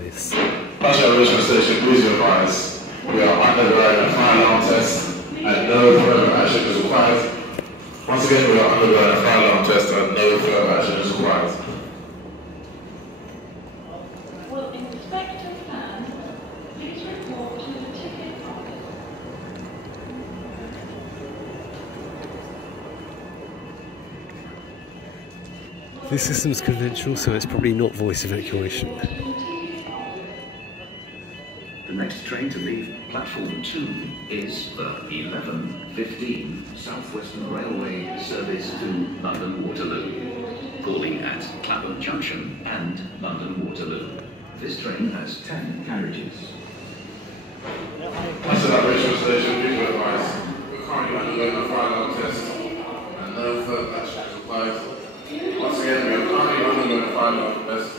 this. Passenger at Richmond Station, please be advised, we are undergoing a fire alarm test and no further action is required. Once again, we are undergoing a fire alarm test and no further action is required. Will Inspector Plan please report to the ticket office? This system's conventional, so it's probably not voice evacuation. The next train to leave platform 2 is the 11:15 South Western Railway service to London Waterloo, calling at Clapham Junction and London Waterloo. This train has 10 carriages. Passenger at Richmond Station, please be advised, we are currently undergoing a fire alarm test and no further action is required. Once again, we are currently undergoing a fire alarm test